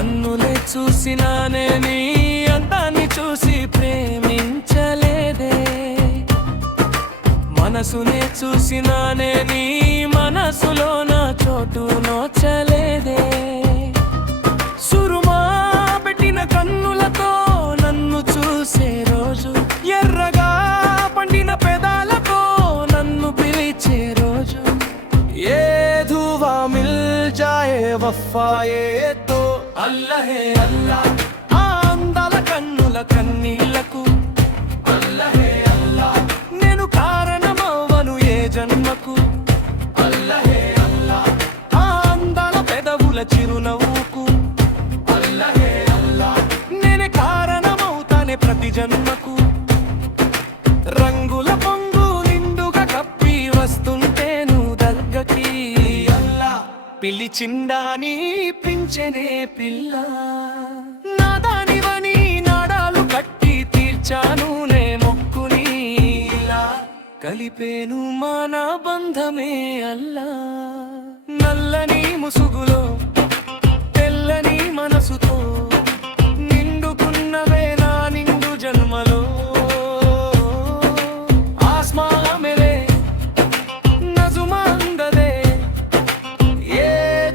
కన్నులే చూసినానే నీ అందాన్ని చూసి ప్రేమించలేదే, మనసునే చూసినానే నీ మనసులో నా చోటు నోచలేదే. సురుమా పెట్టిన కన్నులతో నన్ను చూసే రోజు, ఎర్రగా పండిన పెదాలతో నన్ను పిలిచే రోజు, ఏ ధువా మిల్ జాయే వఫాయే తో అల్లహే అల్లా. ఆ అందాల కన్నుల కన్నీళ్లకు అల్లహే అల్లా, నేను కారణమవ్వను ఏ జన్మకు అల్లహే అల్లా. ఆ అందాల పెదవుల చిరునవ్వుకు అల్లహే అల్లా, నేనే కారణమవుతానే ప్రతి జన్మకు. రంగుల పొంగు నిండుగా కప్పి వస్తుంటేను దగ్గకి అల్లా, పిలిచిండాని పించెనే పిల్ల. నాదానివని నాడాలు కట్టి తీర్చాను నే మొక్కుని, ఇలా కలిపేను మన బంధమే అల్లా. నల్లని ముసుగులో తెల్లని మనసుతో నిండుకున్నవే నా నిండు జన్మలో. ఆస్మా మేరే నజుమా అందదే, ఏ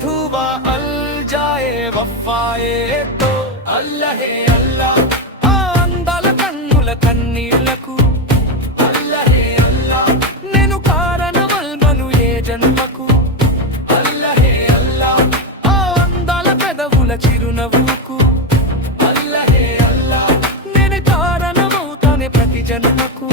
ధువా అల్ జాయే వఫాయే తో అల్లహే అల్లా. ఆ అందాల కన్నుల కన్నీళ్లకు అల్లహే అల్లా, నేను కారణమల్మను ఏ జన్మకు అల్లహే అల్లా. ఆ అందాల పెదవుల చిరునవ్వుకు అల్లహే అల్లా, నేను కారణమవుతానే ప్రతి జన్మకు.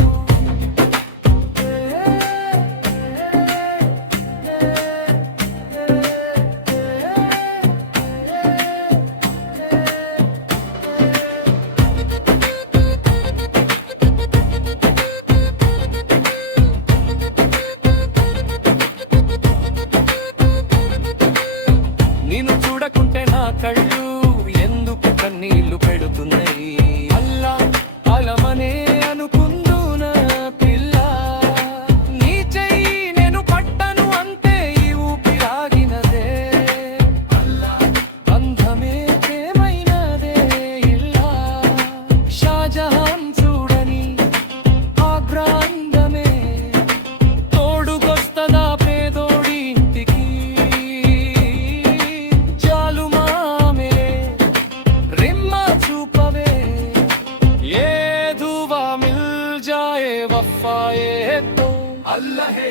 నిన్ను చూడకుంటే నా కళ్ళు ఎందుకు కన్నీళ్లు పెడుతున్నాయి అల్లా. అలమనే అనుకుందునా పిల్ల, నీ చెయ్యి నేను పట్టను అంతే ఈ ఊపిరాగినదే అల్లా. బంధమే ఏమైనదే ఇల్లా, షాజహాన్ చూడని ఆగ్రా అందమే తోడుకొస్తదా పేదోడి ఇంటికి. वफाए तो अल्लाह है